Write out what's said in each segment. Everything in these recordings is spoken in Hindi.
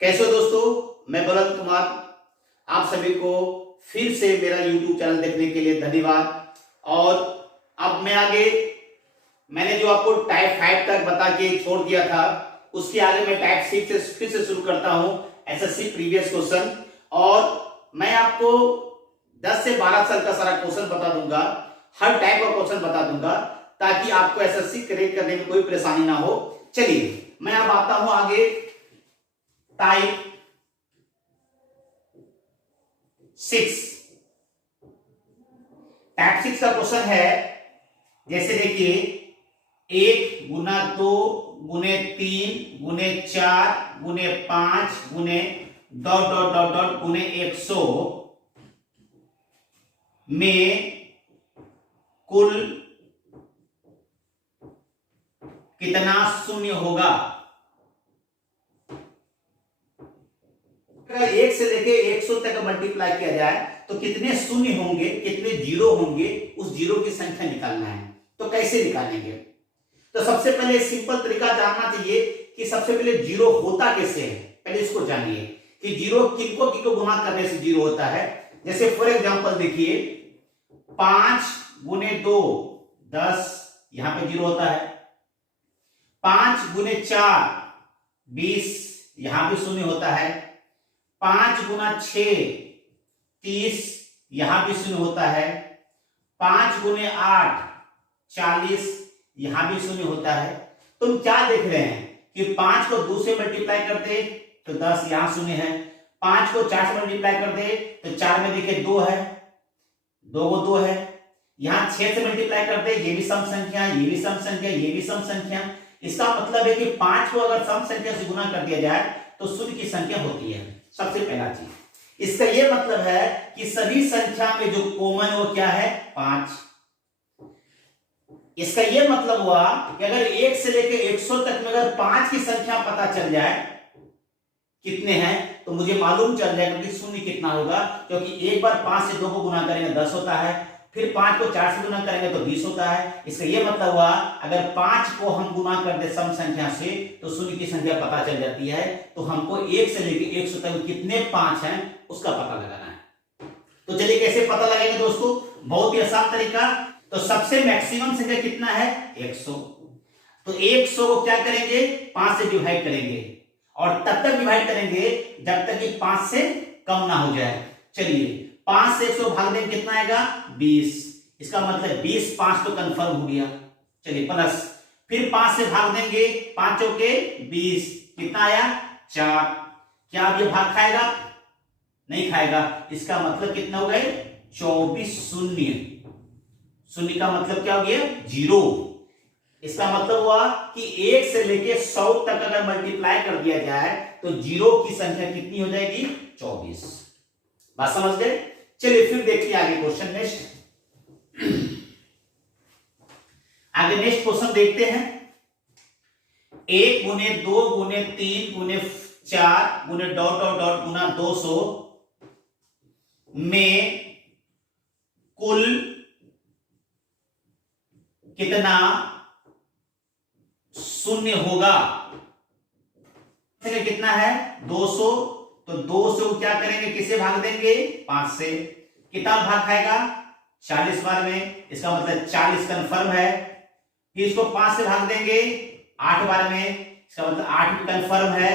कैसे हो दोस्तों, मैं बलवंत कुमार। आप सभी को फिर से मेरा YouTube चैनल देखने के लिए धन्यवाद। और अब मैं आगे, मैंने जो आपको टाइप 5 तक बता के छोड़ दिया था, उसके आगे मैं टाइप 6 से फिर से शुरू करता हूं, एसएससी प्रीवियस क्वेश्चन। और मैं आपको 10 से 12 साल का सारा क्वेश्चन बता दूंगा, हर टाइप का क्वेश्चन बता दूंगा, ताकि आपको एसएससी क्रैक करने में कोई परेशानी ना हो। चलिए मैं अब आता हूं आगे टाइप 6। टाइप 6 का क्वेश्चन है, जैसे देखिए 1 गुना 2 गुने 3 गुने 4 गुने 5 गुने डॉट डॉट डॉट डॉट गुने 100 में कुल कितना शून्य होगा। अगर 1 से लेके 100 तक मल्टीप्लाई किया जाए तो कितने शून्य होंगे, कितने जीरो होंगे, उस जीरो की संख्या निकालना है। तो कैसे निकालेंगे? तो सबसे पहले सिंपल तरीका जानना चाहिए कि सबसे पहले जीरो होता कैसे है। पहले इसको जानिए कि जीरो किनको किनको गुणा करने से जीरो होता है। जैसे फॉर एग्जांपल देखिए 5 गुने 2 10, यहां पे जीरो होता है। 5 गुने 4 20, यहां भी शून्य होता है। 5 गुना 6 30, यहां भी शून्य होता है। 5 गुने 8 40, यहां भी शून्य होता है। तुम क्या देख रहे हैं कि 5 को 2 से मल्टीप्लाई करते तो 10, यहां शून्य है। 5 को 4 से मल्टीप्लाई करते तो 4 में देखिए 2 है, 2 को 2 है। यहां 6 से मल्टीप्लाई करते, ये भी सम संख्या, ये भी सम संख्या, ये भी सम संख्या। इसका मतलब है कि 5 को अगर सम संख्या से गुना कर दिया जाए तो शून्य की संख्या होती है। सबसे पहला चीज इसका यह मतलब है कि सभी संख्या में जो कॉमन है वो क्या है? 5। इसका यह मतलब हुआ कि अगर 1 से लेकर 100 तक में अगर 5 की संख्या पता चल जाए कितने हैं, तो मुझे मालूम चल जाएगा कि शून्य कितना होगा। क्योंकि एक बार 5 से 2 को गुना करेंगे 10 होता है, फिर 5 को 4 से गुना करेंगे तो 20 होता है। इसका यह मतलब हुआ अगर 5 को हम गुना कर दे सम संख्या से तो शून्य की संख्या पता चल जाती है। तो हमको 1 से लेकर 100 तक कितने 5 हैं उसका पता लगाना है। तो चलिए कैसे पता लगाएंगे दोस्तों? बहुत ही आसान तरीका। तो सबसे मैक्सिमम संख्या कितना है? 100। तो 100 को क्या करेंगे? 5 से डिवाइड करेंगे, और तब तक डिवाइड करेंगे जब तक कि 5 से कम ना हो जाए। चलिए 5 से 100 भाग देंगे, कितना आएगा? 20। इसका मतलब 20 5 तो कंफर्म हो गया। चलिए प्लस, फिर 5 से भाग देंगे, 5 चौके 20, कितना आया? 4। क्या अब ये भाग खाएगा? नहीं खाएगा। इसका मतलब कितना हो गए? 24 शून्य। शून्य का मतलब क्या हो गया? जीरो। इसका मतलब हुआ कि 1 से लेके 100 तक अगर मल्टीप्लाई कर दिया जाए तो जीरो की संख्या कितनी हो जाएगी? 24। बात समझ गए? चलिए फिर देखिए आगे क्वेश्चन नेक्स्ट। आगे नेक्स्ट क्वेश्चन देखते हैं। 1 गुने 2 गुने 3 गुने 4 गुने डॉट डॉट डॉट गुना 200 में कुल कितना शून्य होगा। कितना है? 200। तो 200 को क्या करेंगे? किसे भाग देंगे? 5 से। कितना भाग खाएगा? 40 बार में। इसका मतलब 40 कंफर्म है। फिर इसको 5 से भाग देंगे 8 बार में। इसका मतलब 8 भी कंफर्म है।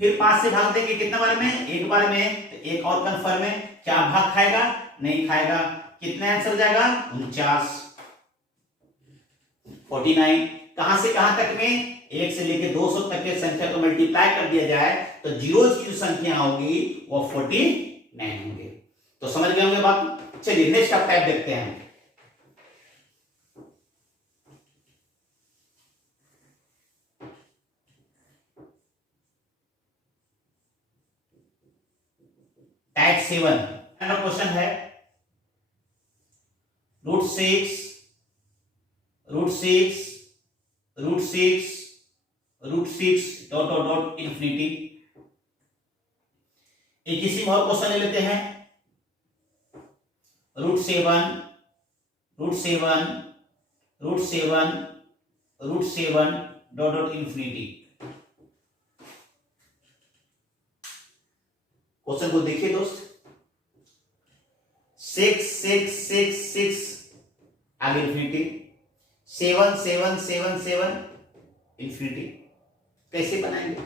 फिर 5 से भाग देंगे कितना बार में? 1 बार में। तो एक और कंफर्म है। क्या भाग खाएगा? नहीं खाएगा। कितना आंसर हो जाएगा? 49। 49। कहां से कहां तक में? 1 से लेकर 200 तक के संख्या को मल्टीप्लाई कर दिया जाए तो जीरो की जो संख्या होगी वो 49 होंगे। तो समझ गए होंगे बात। चलिए नेक्स्ट आप टाइप देखते हैं। टाइप 7 क्वेश्चन है, √6 √6 √6 √6 डॉट डॉट डॉट इंफिनिटी। एक किसी और क्वेश्चन ले लेते हैं। √7 √7 √7 √7 डॉट डॉट इंफिनिटी। क्वेश्चन को देखिए दोस्त, 6 6 6 6 आगे इंफिनिटी, 7 7 7 7 इंफिनिटी। कैसे बनाएंगे?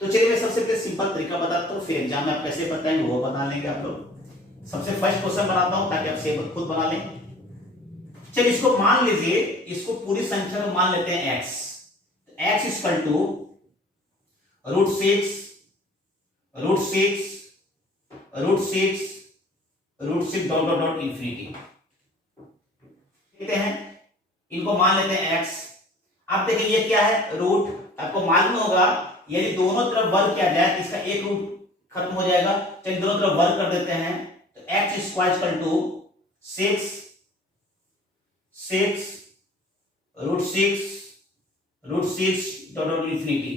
तो चलिए मैं सबसे पहले सिंपल तरीका बताता हूं, फिर एग्जाम में आप कैसे बताएंगे वो बता लेंगे आप लोग। सबसे फर्स्ट क्वेश्चन बनाता हूं ताकि आप सेम खुद बना लें। चलिए इसको मान लीजिए, इसको पूरी संख्या में मान लेते हैं x। x equal to √6 √6 √6 √6 dot dot dot infinity लेते हैं, इनको मान लेते हैं x। अब देखिए ये क्या है, रूट। आपको मालूम होगा यदि दोनों तरफ वर्ग किया जाए तो इसका एक रूट खत्म हो जाएगा। चलिए दोनों तरफ वर्ग कर देते हैं, तो x square equal to 6 6 √6 √6 dot dot infinity.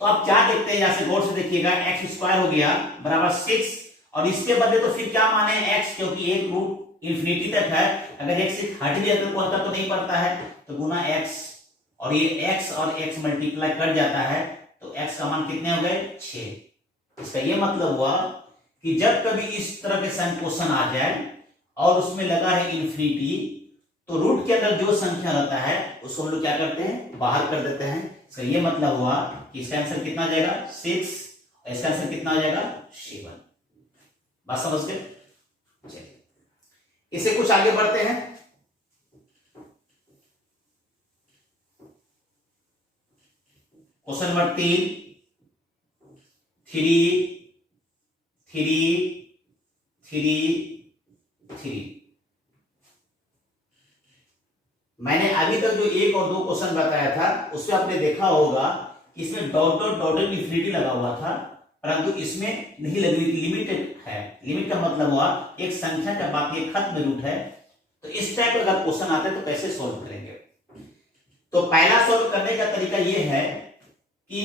तो आप क्या देखते हैं, यहां से गौर से देखिएगा, x स्क्वायर हो गया बराबर 6, और इसके बदले तो फिर क्या माने x, क्योंकि एक रूट इंफिनिटी तक है। अगर x से हट गया तो कोई अंतर तो नहीं पड़ता है, तो गुना x, और ये x और x मल्टीप्लाई कर जाता है, तो x का मान कितने हो गए 6। इसका ये मतलब हुआ कि जब कभी इस तरह के क्वेश्चन आ जाए और उसमें लगा है इंफिनिटी, तो रूट के अंदर जो संख्या रहता है उसको हम लोग क्या करते हैं, बाहर कर देते हैं। इसका ये मतलब हुआ कि इसका आंसर कितना आ जाएगा 6, और इसका आंसर कितना आ जाएगा 7। बात समझ गए? चलिए इसे कुछ आगे बढ़ते हैं। Question number 3 3 3 3 3। मैंने अभी तक जो 1 और 2 क्वेश्चन बताया था उसमें आपने देखा होगा कि इसमें डॉट डॉट डॉट इंफिनिटी लगा हुआ था, परंतु इसमें नहीं लगी हुई, लिमिटेड है। लिमिट का मतलब हुआ एक संख्या का बाकी एक खत्म रूट है। तो इस टाइप का अगर क्वेश्चन आता है तो कैसे सॉल्व करेंगे? तो पहला सॉल्व करने का तरीका यह है कि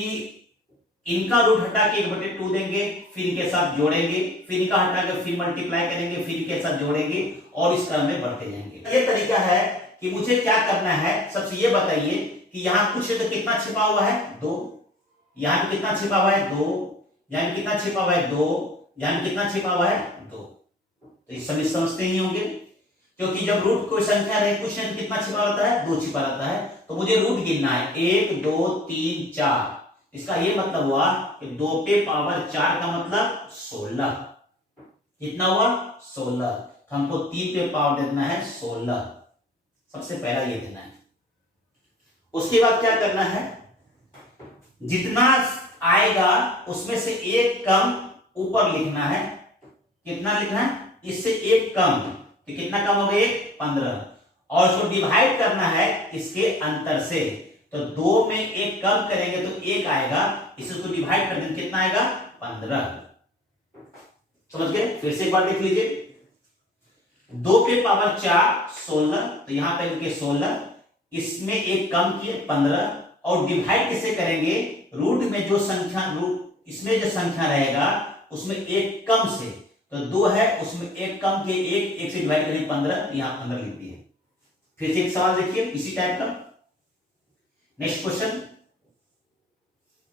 इनका रूट हटा के 1/2 देंगे, फिर इनके साथ जोड़ेंगे, फिर इनका हटा के फिर मल्टीप्लाई करेंगे, फिर इनके साथ जोड़ेंगे, और इस क्रम में बढ़ते जाएंगे। ये तरीका है कि मुझे क्या करना है। सबसे ये बताइए कि यहां कुछ तो कितना छिपा हुआ है 2, यहां पे कितना छिपा हुआ है 2, यहां कितना छिपा हुआ है 2, यहां कितना छिपा हुआ है 2। तो इस समय समझते ही होंगे, क्योंकि जब रूट कोई संख्या रहे कुछ कितना छिपा रहता है 2 छिपा रहता है। तो मुझे रूट गिनना है 1 2 3 4। इसका ये मतलब हुआ कि 2 पे पावर 4 का मतलब 16। कितना हुआ 16। तो हमको 3 पे पावर देना है 16। सबसे पहला ये देना है। उसके बाद क्या करना है, जितना आएगा उसमें से एक कम ऊपर लिखना है। कितना लिखना है, इससे एक कम, तो कितना कम हो गया 15, और उसको डिवाइड करना है इसके अंतर से। तो 2 में एक कम करेंगे तो 1 आएगा, इसको डिवाइड कर देंगे कितना आएगा 15। समझ गए? फिर से एक बार देख लीजिए, 2 पे पावर 4 16, तो यहां पे लिखे 16, इसमें एक कम किए 15, और डिवाइड किसे करेंगे, रूट में जो संख्या, रूट इसमें जो संख्या रहेगा उसमें एक कम से, तो 2 है उसमें एक कम के 1 से डिवाइड करेंगे 15, यहां 15 लिख दिए। फिर से एक सवाल देखिए इसी टाइप का। Next question,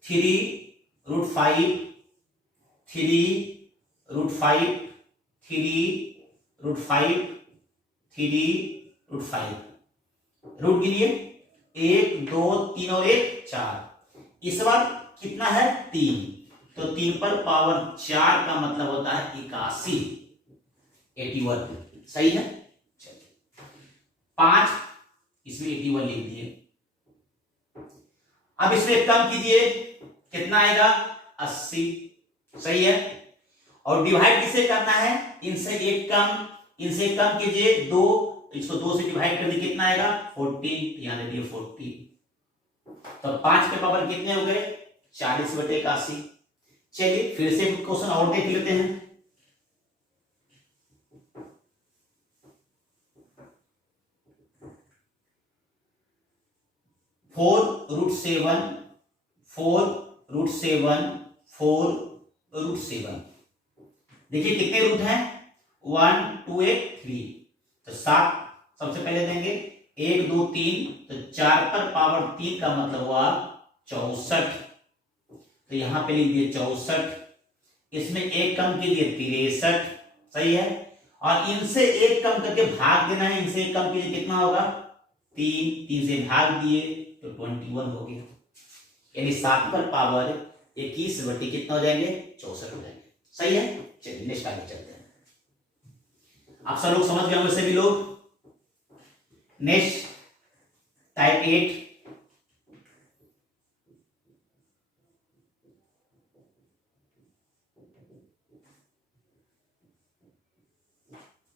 3√5 3√5 3√5 3√5। रूट गिनिए, 1 2 3 और 1 4। इस बार कितना है 3, तो 3 पर पावर 4 का मतलब होता है 81, 81। सही है? चलिए 5, इसमें 81 लिख दिए। अब इसमें कम कीजिए, कितना आएगा 80। सही है? और डिवाइड किसे करना है, इनसे एक कम, इनसे कम कीजिए 2, इसको 2 से डिवाइड कर दिए, कितना आएगा 14, यहां दे दिए 40। तो 5 के पावर कितने हो गए 40/81। चलिए फिर से क्वेश्चन और देख लेते हैं। (4√7 4√7 4√7)। देखिए कितने रूट हैं, 1 2 8 3, तो 7 सबसे पहले देंगे, 1 2 3, तो 4 पर पावर 3 का मतलब हुआ 64। तो यहां पे लिख दिए 64, इसमें एक कम कीजिए 63, सही है। और इनसे एक कम करके भाग देना है, इनसे एक कम कीजिए कितना होगा 3, 3 से भाग दिए तो 21 हो गया, यानी 7 पर पावर 21 बटे कितना हो जाएंगे 64 हो जाएंगे, सही है। चलिए नेक्स्ट आगे चलते हैं। आप सब लोग समझ गए होंगे सभी लोग। Next type 8,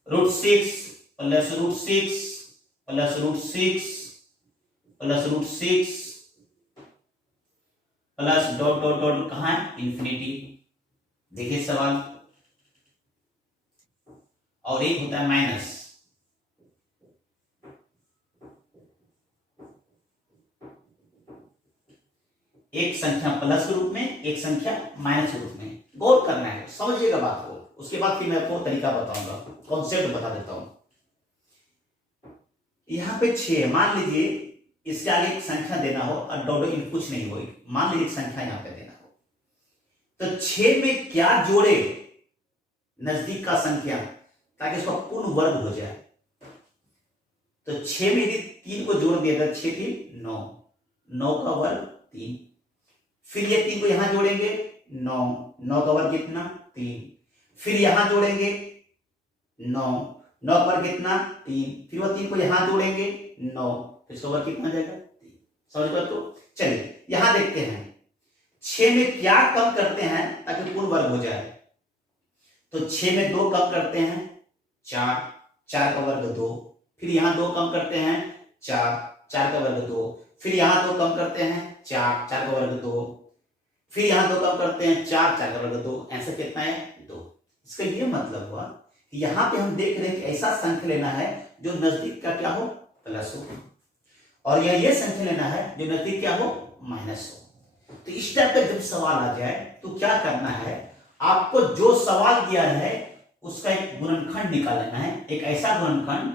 √6 plus √6 plus √6 plus √6 plus dot dot dot कहां है इंफिनिटी। देखिए सवाल, और एक होता है माइनस, एक संख्या प्लस के रूप में, एक संख्या माइनस के रूप में। गौर करना है, समझिएगा बात को, उसके बाद फिर मैं आपको तरीका बताऊंगा, कॉन्सेप्ट बता देता हूं। यहां पे 6, मान लीजिए इसके आगे एक संख्या देना हो और डॉट डॉट कुछ नहीं हो, मान लीजिए एक संख्या यहां पे देना हो, तो 6 में क्या जोड़े नजदीक का संख्या ताकि उसका पूर्ण वर्ग हो जाए। तो 6 में यदि 3 को जोड़ दिया जाए, 6 3 9, 9 का वर्ग 3, फिर ये 3 को यहां जोड़ेंगे 9, 9 का वर्ग कितना 3, फिर यहां जोड़ेंगे 9, 9 का वर्ग कितना 3, फिर वो 3 को यहां जोड़ेंगे 9, फिर इसका वर्ग कितना जाएगा 3। समझ बात को। चलिए यहां देखते हैं 6 में क्या कम करते हैं ताकि पूर्ण वर्ग हो जाए। तो 6 में 2 कम करते हैं 4, 4 का वर्ग 2, फिर यहां 2 कम करते हैं 4, 4 का वर्ग 2, फिर यहां 2 कम करते हैं 4, 4 का वर्ग 2, फिर यहां 2 कम करते हैं 4, 4 का वर्ग 2, आंसर कितना है 2। इसका ये मतलब हुआ कि यहां पे हम देख रहे हैं कि ऐसा संख्या लेना है जो नजदीक का क्या हो प्लस हो, और ये संख्या लेना है जो नजदीक क्या हो माइनस हो। तो इस टाइप का जब सवाल आ जाए तो क्या करना है, आपको जो सवाल दिया है उसका एक गुणनखंड निकाल लेना है, एक ऐसा गुणनखंड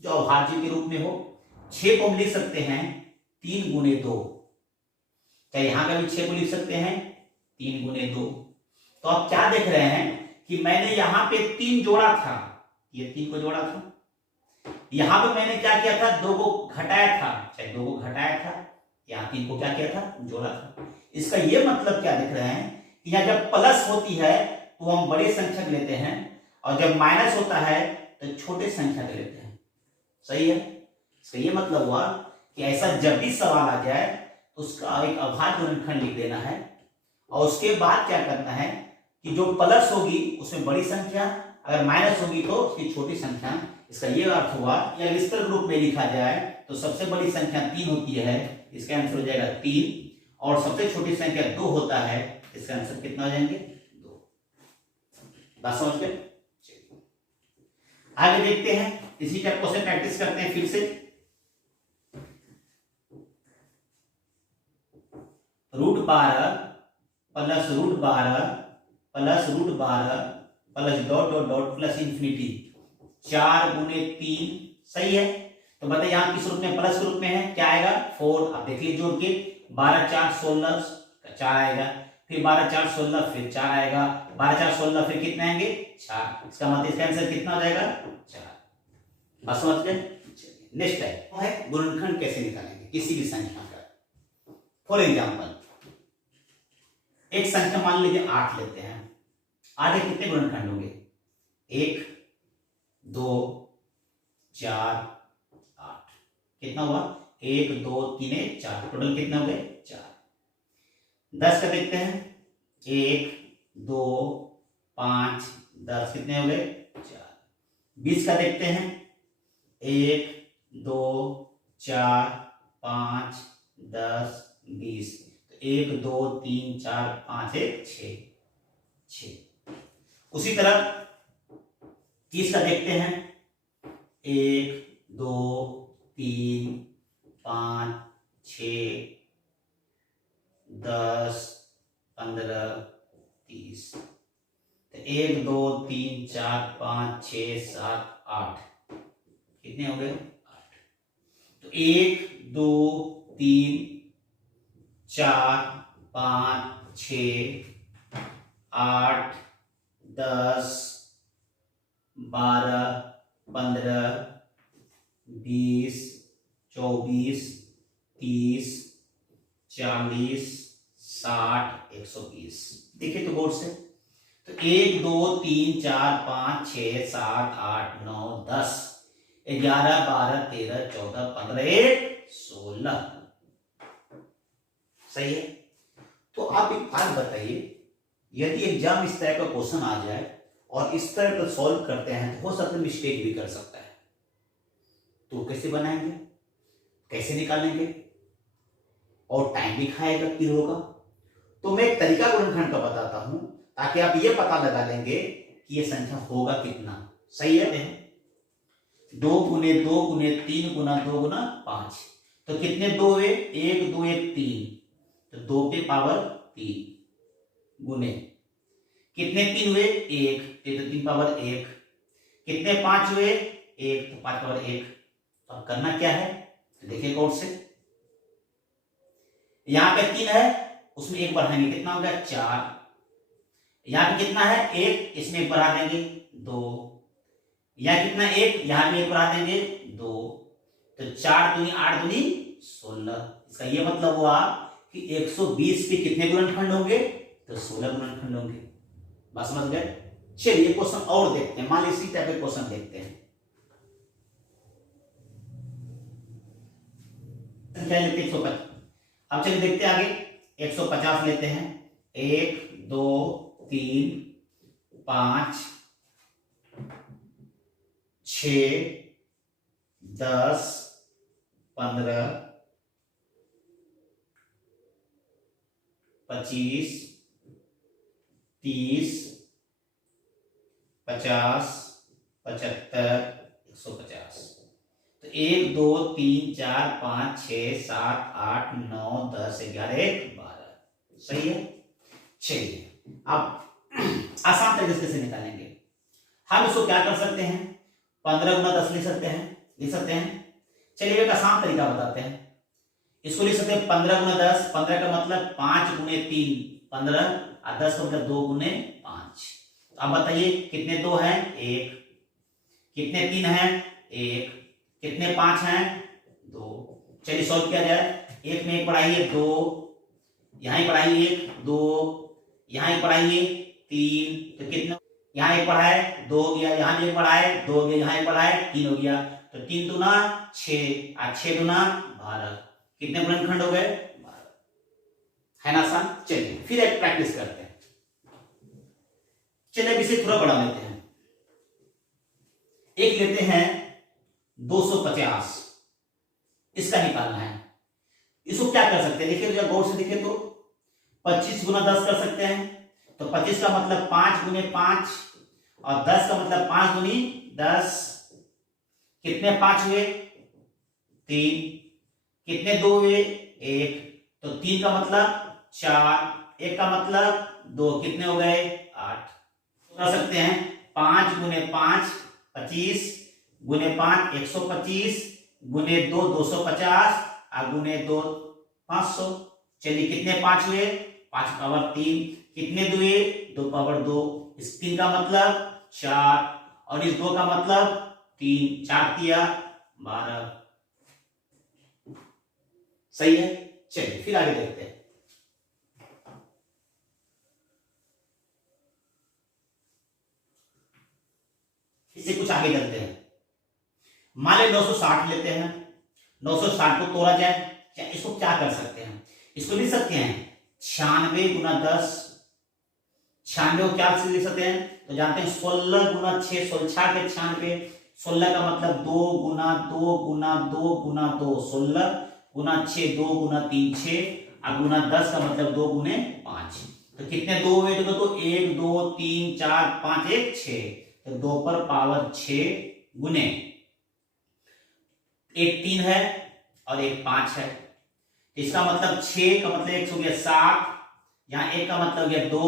जो अभाज्य के रूप में हो। 6 को हम लिख सकते हैं 3 गुने 2, क्या यहां का भी 6 को लिख सकते हैं 3 गुने 2। तो आप क्या देख रहे हैं कि मैंने यहां पे 3 जोड़ा था, ये 3 को जोड़ा था, यहां पे मैंने क्या किया था 2 को घटाया था, चाहे 2 को घटाया था, यहां 3 को क्या किया था जोड़ा था। इसका ये मतलब क्या देख रहे हैं कि यहां जब प्लस होती है तो हम बड़े संख्या लेते हैं, और जब माइनस होता है तो छोटे संख्या लेते हैं, सही है। इसका ये मतलब हुआ कि ऐसा जब भी सवाल आ जाए तो उसका एक अभाज्य गुणनखंड लिख देना है, और उसके बाद क्या करना है कि जो प्लस होगी उसमें बड़ी संख्या, अगर माइनस होगी तो उसकी छोटी संख्या। इसका ये अर्थ हुआ कि अगर इस तरह रूप में लिखा जाए तो सबसे बड़ी संख्या 3 होती है, इसका आंसर हो जाएगा 3, और सबसे छोटी संख्या 2 होता है, इसका आंसर कितना हो जाएंगे 2। बात समझ गए। आगे देखते हैं, इसी टाइप को से प्रैक्टिस करते हैं फिर से। √12 plus √12 plus √12 plus dot dot dot plus infinity, 4 गुने 3, सही है। तो बताइए यहां किस रूप में, प्लस के रूप में है, क्या आएगा 4। आप देख लीजिए जोड़ के, 12 4 16 का 4 आएगा, फिर 12 4 16 फिर 4 आएगा, 12 4 16 फिर कितने आएंगे 4। इसका मतलब इसका आंसर कितना हो जाएगा 4। बस समझ गए। नेक्स्ट है गुणनखंड कैसे निकालेंगे किसी भी संख्या का। फॉर एग्जांपल एक संख्या मान लीजिए 8 लेते हैं, 8 के कितने गुणनखंड होंगे 1 2 4 8, कितना हुआ 1 2 3 4, टोटल कितने हो गए 4। 10 का देखते हैं 1 2 5 10, कितने हो गए 4। 20 का देखते हैं 1 2 4 5 10 20, 1 2 3 4 5 1 6। उसी तरह 30 का देखते हैं 1 2 3 5 6 10 15 30, 1 2 3 4 5 6 7 8, कितने हो गए 8। तो 1 2 3 4 5 6 8 10 12 15 20 24 30 40 60 120। देखिए तो गौर से, तो 1 2 3 4 5 6 7 8 9 10 11 12 13 14 15 16। सही है। तो आप एक बात बताइए, यदि एग्जाम इस तरह का क्वेश्चन आ जाए और इस तरह का सॉल्व करते हैं तो हो सकता है मिस्टेक भी कर सकता है, तो कैसे बनाएंगे, कैसे निकालेंगे, और टाइम भी खाएगा, फिर होगा। तो मैं एक तरीका गुणनखंड का बताता हूं ताकि आप ये पता लगा लेंगे कि ये संख्या होगा कितना। सही है। 2 गुने 2 गुने 3 गुना 2 गुना 5, तो कितने 2 हुए, 1 2 1 3, तो 2 के पावर 3 गुने कितने 3 हुए 1, तो 3 पावर 1, कितने 5 हुए 1, तो 5 पावर 1। तो अब करना क्या है, तो देखिए गौर से, यहां पे 3 है, उसमें 1 बढ़ाएंगे, कितना हो गया 4। यहां पे कितना है 1, इसमें 1 बढ़ा देंगे 2, यहां कितना 1, यहां भी 1 बढ़ा देंगे 2, तो 4 दूनी 8 दूनी 16। इसका ये मतलब हुआ कि 120 के कितने गुणनखंड होंगे, तो 16 गुणनखंड होंगे। बात समझ गए। चलिए क्वेश्चन और देखते हैं, मान लीजिए इसी टाइप के क्वेश्चन देखते हैं। संख्या लेते 150, अब चलिए देखते हैं आगे। 150 लेते हैं, 1 2 3 5 6 10 15 25 30 50 75 150। तो 1 2 3 4 5 6 7 8 9 10 11 12। सही है। चलिए अब आसान तरीके से निकालेंगे। हम इसको क्या कर सकते हैं, 15 गुना 10 लिख सकते हैं। चलिए एक आसान तरीका बताते हैं। इसको लिख सकते हैं 15 गुना 10, 15 का मतलब 5 गुने 3 15, और 10 का मतलब 2 गुने 5। अब बताइए कितने 2 हैं 1, कितने 3 हैं 1, कितने 5 हैं 2। चलिए सॉल्व किया जाए। 1 में 1 बढ़ाइए 2, यहां ही बढ़ाइए 1 2, यहां ही बढ़ाइए 3, तो कितना, यहां 1 बढ़ाए 2 हो गया, यहां भी 1 बढ़ाए 2 हो गया, यहां 1 बढ़ाए 3 हो गया, तो 3 दूना 6 और 6 दूना 12। कितने गुणनखंड हो गए 12। है ना आसान। चलिए फिर एक प्रैक्टिस करते हैं। चलिए इसे थोड़ा बढ़ा लेते हैं, एक लेते हैं 250, इसका निकालना है। इसको क्या कर सकते हैं, देखिए जब गौर से देखिए तो 25 गुना 10 कर सकते हैं, तो 25 का मतलब 5 गुने 5, और 10 का मतलब 5 गुनी 10। कितने 5 हुए 3, कितने 2 हुए 1, तो 3 का मतलब 4, 1 का मतलब 2, कितने हो गए 8। कर सकते हैं 5 गुने 5 25, गुने 5 125, गुने 2 250, और गुने 2 500। चलिए कितने 5 हुए 5 पावर 3, कितने 2 हुए 2 पावर 2। इस 3 का मतलब 4, और इस 2 का मतलब 3, 4 दिया 12। सही है। चलिए फिर आगे देखते हैं। इससे कुछ आगे चलते हैं। मान ले 960 लेते हैं, 960 को तोड़ा जाए, इसको क्या कर सकते हैं, इसको लिख सकते हैं 96 गुना 10। 96 को क्या से लिख सकते हैं, तो जानते हैं 16 गुना 6, 16 के 96, 16 का मतलब 2 गुना 2 गुना 2 गुना 2, 16 गुना 6 2 गुना 3 6, और गुना 10 का मतलब 2 गुने 5। तो कितने 2 हुए, देखो तो 1 2 3 4 5 1 6, तो 2 पर पावर 6 गुने, एक 3 है और एक 5 है, इसका मतलब 6 का मतलब 1 हो गया 7, यहाँ 1 का मतलब गया 2,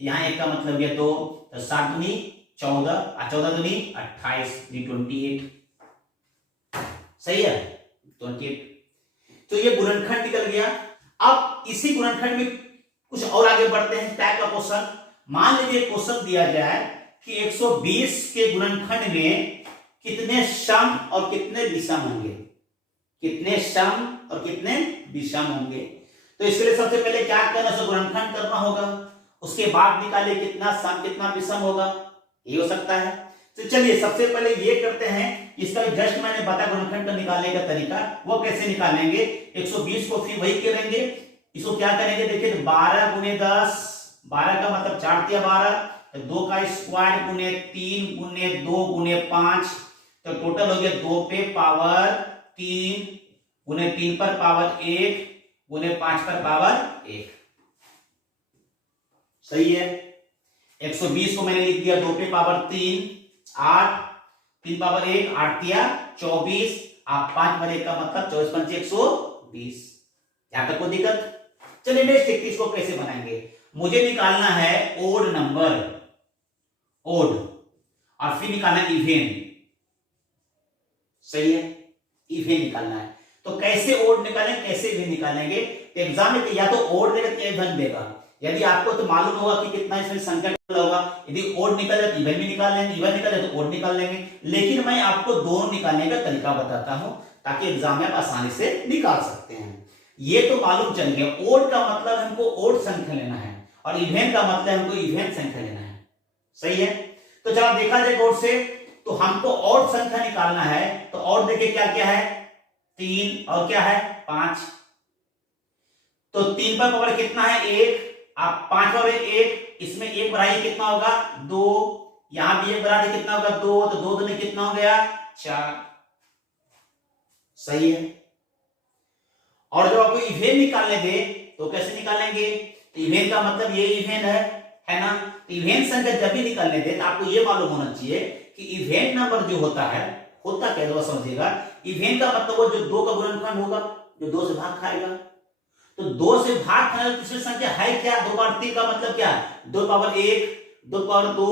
यहाँ 1 का मतलब गया 2, तो 7 दूनी 14, और 14 दूनी 28, 28। सही है 28। तो ये गुणनखंड निकल गया। अब इसी गुणनखंड में कुछ और आगे बढ़ते हैं टाइप का क्वेश्चन। मान लीजिए क्वेश्चन दिया जाए कि 120 के गुणनखंड में कितने सम और कितने विषम होंगे, कितने सम और कितने विषम होंगे। तो इसके लिए सबसे पहले क्या करना है, गुणनखंड करना होगा, उसके बाद निकालिए कितना सम कितना विषम होगा, ये हो सकता है। तो चलिए सबसे पहले ये करते हैं, इसका जस्ट मैंने बताया गुणनखंड का निकालने का तरीका, वो कैसे निकालेंगे। 120 को फिर वही करेंगे, इसको क्या करेंगे देखिए 12 गुने 10, 12 का मतलब 4 तिया 12, 2 का स्क्वायर गुने 3 गुने 2 गुने 5, तो टोटल हो गया 2 पे पावर 3 गुने 3 पर पावर 1 गुने 5 पर पावर 1। सही है। 120 को मैंने लिख दिया 2 पे पावर 3 8, 3 पावर 1 8 तिया 24, आप 5 पर 1 का मतलब 24 पंचे 120। यहां तक कोई दिक्कत। चलिए नेक्स्ट देखते इसको कैसे बनाएंगे। मुझे निकालना है ओड नंबर, ओड, और फिर निकालना है इवेन। सही है, इवेन निकालना है। तो कैसे ओड निकालेंगे कैसे इवेन निकालेंगे। एग्जाम में या तो ओड देगा या इवेन देगा। यदि आपको तो मालूम होगा कि कितना इसमें संख्या होगा, यदि ओड निकले तो इवन भी निकाल लेंगे, इवन निकले तो ओड निकाल लेंगे। लेकिन मैं आपको दोनों निकालने का तरीका बताता हूं ताकि एग्जाम में आप आसानी से निकाल सकते हैं। ये तो मालूम चल गया, ओड का मतलब हमको ओड संख्या लेना है और इवेन का मतलब हमको इवेन संख्या लेना है। सही है। तो चलो देखा जाए ओड से, तो हमको ओड संख्या निकालना है। तो ओड देखिए क्या क्या है, 3 और क्या है 5। तो 3 पर पावर कितना है 1, आप 5 पर 1, इसमें 1 बढ़ाइए कितना होगा 2, यहां भी 1 बढ़ा दे कितना होगा 2, तो 2 दूनी कितना हो गया 4। सही है। और जब आपको इवेन निकालने दे तो कैसे निकालेंगे, तो इवेन का मतलब ये इवेन है ना। तो इवेन संख्या जब भी निकालने दे तो आपको ये मालूम होना चाहिए कि इवेन नंबर जो होता है, होता क्या है समझिएगा। इवेन का मतलब वो जो 2 का गुणनखंड होगा, जो 2 से भाग खाएगा। तो 2 से भाग खाने तीसरी संख्या है क्या, 2 पावर 3 का मतलब क्या, 2 पावर 1 2 पावर 2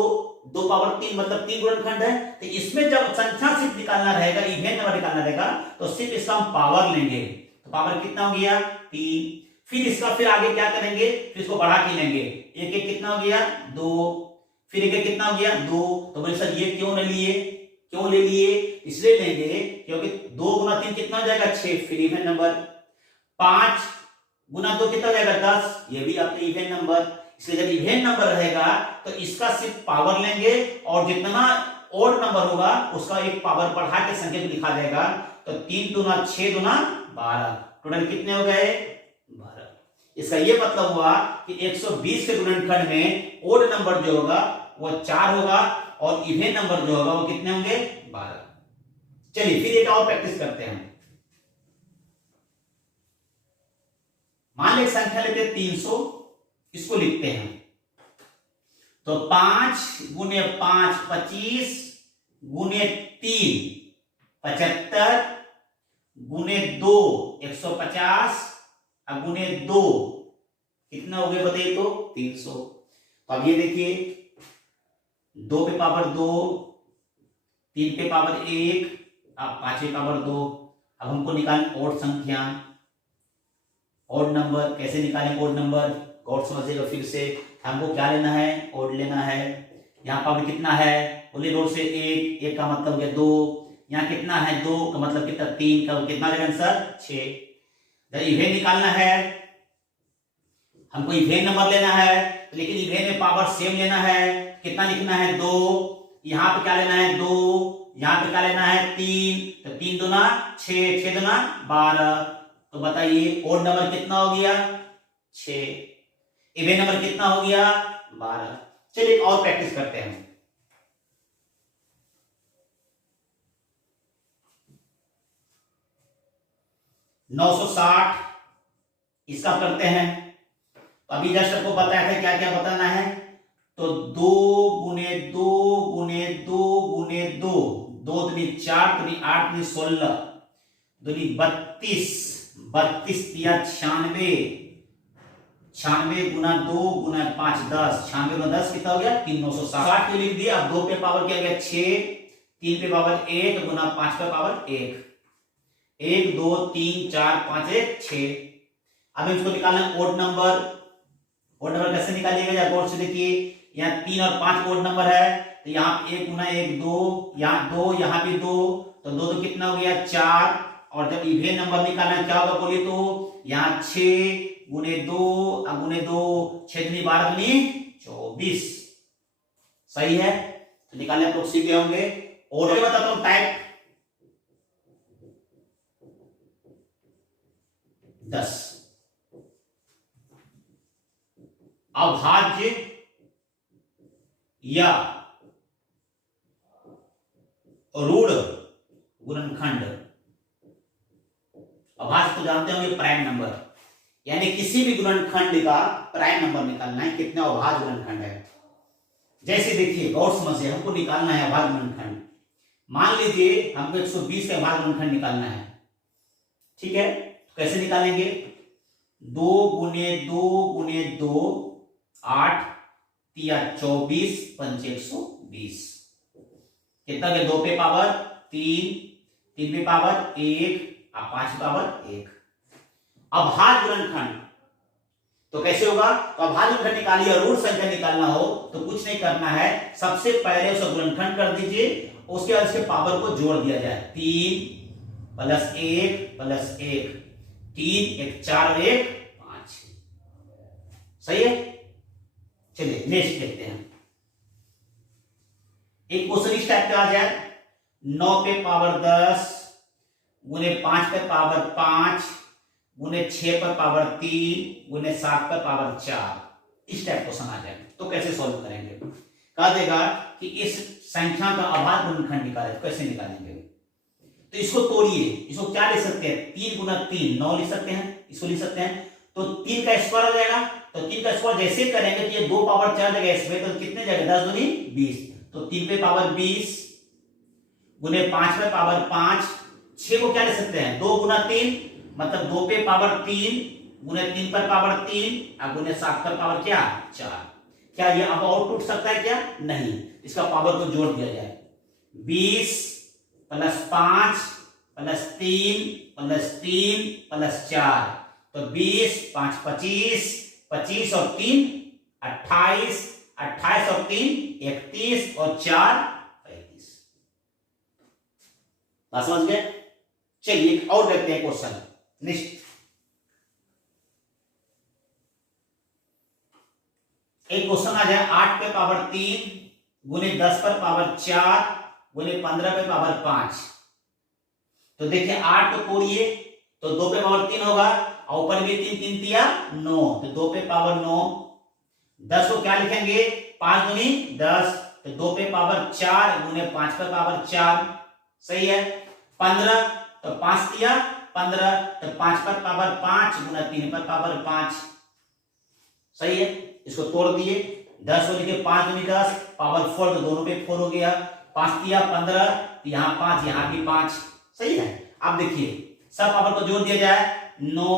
2 पावर 3 मतलब 3 गुणनखंड है। तो इसमें जब संख्या सिर्फ निकालना रहेगा, इवेन नंबर निकालना रहेगा, तो सिर्फ इसका हम पावर लेंगे। तो पावर कितना हो गया 3। फिर इसका फिर आगे क्या करेंगे, फिर इसको बढ़ा के लेंगे, 1 1 कितना हो गया 2, फिर 1 1 कितना हो गया 2। तो बोले सर ये क्यों लिए, क्यों ले लिए, इसलिए लेंगे क्योंकि 2 गुना 3 कितना हो जाएगा 6, फिर इवेन नंबर। 5 गुना 2 कितना हो जाएगा 10, ये भी आपका इवेन नंबर। इसलिए जब इवेन नंबर रहेगा तो इसका सिर्फ पावर लेंगे और जितना ओड नंबर होगा उसका एक पावर बढ़ा के संख्या को लिखा जाएगा। तो 3 दूना 6 दूना 12, टोटल कितने हो गए 12। इसका ये मतलब हुआ कि 120 के गुणनखंड में ओड नंबर जो होगा वो 4 होगा और इवेन नंबर जो होगा वो कितने होंगे 12। चलिए फिर एक और प्रैक्टिस करते हैं। मान लीजिए संख्या लेते हैं 300, इसको लिखते हैं। तो 5 गुने 5 25 गुने 3 75 गुने 2 150 और गुने 2 कितना हो गया बताइए तो 300। तो अब ये देखिए 2 पे पावर 2, 3 पे पावर 1, अब 5 पे पावर 2। अब हमको निकालना ओड संख्या, ओड नंबर। कैसे निकालें ओड नंबर, गौर समझिएगा फिर से। हमको क्या लेना है, ओड लेना है। यहाँ पावर कितना है, बोलिए रोड से 1, 1 का मतलब हो गया 2, यहाँ कितना है 2 का मतलब कितना 3 का कितना लगेगा आंसर 6। जब इवेन निकालना है, हमको इवेन नंबर लेना है, लेकिन इवेन में पावर सेम लेना है। कितना लिखना है 2, यहाँ पे क्या लेना है 2, यहाँ पे क्या लेना है 3, तो 3 दूना 6, 6 दूना 12। तो बताइए ओड नंबर कितना हो गया 6, इवेन नंबर कितना हो गया 12। चलिए एक और प्रैक्टिस करते हैं। 960 इसका करते हैं। तो अभी जस्ट आपको बताया था क्या क्या बताना है। तो 2 गुने 2 गुने 2 गुने 2, 2 दूनी 4 दूनी 8 दूनी 16 दूनी 32, 32 तिया 96, 96 गुना 2 गुना 5 10, 96 गुना 10 कितना हो गया 360 लिख दिया। अब 2 पे पावर क्या गया 6, 3 पे पावर 1 गुना 5 पे पावर 1, 1 2 3 4 5 1 6। अब इसको निकालना ओड नंबर। ओड नंबर कैसे निकालिएगा, गौर से देखिए, यहाँ 3 और 5 ओड नंबर है, तो यहाँ 1 गुना 1 2, यहाँ 2, यहाँ भी 2, तो 2 तो कितना हो गया 4, और जब इवेन नंबर निकालना क्या होगा बोलिए तो यहाँ 6 गुने 2 गुने 2, 6 दूनी 12 दूनी 24, सही है। तो निकालने आप लोग सीख गए होंगे। और मैं बताता हूं टाइप 10, अभाज्य या ऋण गुणनखंड। अभाज्य तो जानते होंगे प्राइम नंबर, यानी किसी भी गुणनखंड का प्राइम नंबर निकालना है, कितना अभाज्य गुणनखंड है। जैसे देखिए गौर समझिए, हमको निकालना है अभाज्य गुणनखंड। मान लीजिए हमको 120 का अभाज्य गुणनखंड निकालना है, ठीक है, तो कैसे निकालेंगे, 2 गुने 2 गुने 2 8 तिया 24 पंच 120, कितना के 2 पे पावर 3, 3 पे पावर 1 और 5 पावर 1। अभाज्य गुणनखंड तो कैसे होगा, तो अभाज्य गुणनखंड निकालिए और ऋण संख्या निकालना हो तो कुछ नहीं करना है, सबसे पहले उसका गुणनखंड कर दीजिए, उसके बाद उसके पावर को जोड़ दिया जाए, 3 प्लस 1 प्लस 1, 3 1 4 और 1 5, सही है। चलिए नेक्स्ट देखते हैं, एक क्वेश्चन इस टाइप का आ जाए, 9 पे पावर 10 गुने 5 पे पावर 5 गुने 6 पर पावर 3 गुने 7 पर पावर 4, इस टाइप क्वेश्चन आ जाए तो कैसे सॉल्व करेंगे। कहा देगा कि इस संख्या का अभाज्य गुणनखंड निकाले, तो कैसे निकालेंगे, तो इसको तोड़िए, इसको क्या लिख सकते हैं, 3 गुना 3 9 लिख सकते हैं, इसको लिख सकते हैं, तो 3 का स्क्वायर हो जाएगा, तो 3 का स्क्वायर जैसे करेंगे तो ये 2 पावर 4 जगह इसमें, तो कितने जगह 10 दूनी 20, तो 3 पे पावर 20 गुने 5 पे पावर 5, 6 को क्या लिख सकते हैं 2 गुना 3, मतलब 2 पे पावर 3 गुने 3 पर पावर 3 और गुने 7 पर पावर क्या 4। क्या ये अब और टूट सकता है क्या, नहीं, इसका पावर को जोड़ दिया जाए, 20 प्लस 5 प्लस 3 प्लस 3 प्लस 4, तो 20 5 25, 25 और 3 28, 28 और 3 31 और 4 35। बात समझ गए। चलिए और देखते हैं क्वेश्चन नेक्स्ट। एक क्वेश्चन आ जाए 8 पे पावर 3 गुने 10 पर पावर 4 गुने 15 पे पावर 5, तो देखिए 8 को तोड़िए तो 2 पे पावर 3 होगा और ऊपर भी 3 3 तिया 9, तो 2 पे पावर 9, 10 को क्या लिखेंगे 5 दूनी 10, तो 2 पे पावर 4 गुने 5 पे पावर 4, सही है। 15 तो 5 तिया 15, तो 5 पर पावर 5 गुना 3 पर पावर 5, सही है। इसको तोड़ दिए, 10 को लिखे 5 दूनी 10 पावर 4, तो दोनों पे 4 हो गया, 5 तिया 15, यहाँ 5 यहाँ भी 5, सही है। अब देखिए सब पावर को जोड़ दिया जाए, 9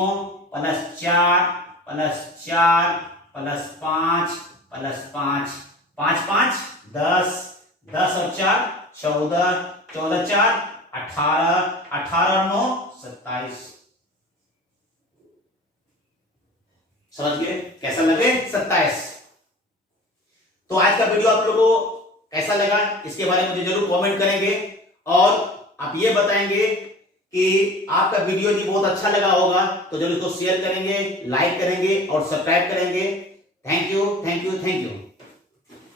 प्लस 4 प्लस 4 प्लस 5 प्लस 5, 5 5 10, 10 और 4 14, 14 4 18, 18 और 9 27, समझ गए कैसा लगे 27। तो आज का वीडियो आप लोगों को कैसा लगा इसके बारे में मुझे जरूर कमेंट करेंगे, और आप ये बताएंगे कि आपका वीडियो यदि बहुत अच्छा लगा होगा तो जरूर इसको शेयर करेंगे, लाइक करेंगे और सब्सक्राइब करेंगे। Thank you thank you thank you.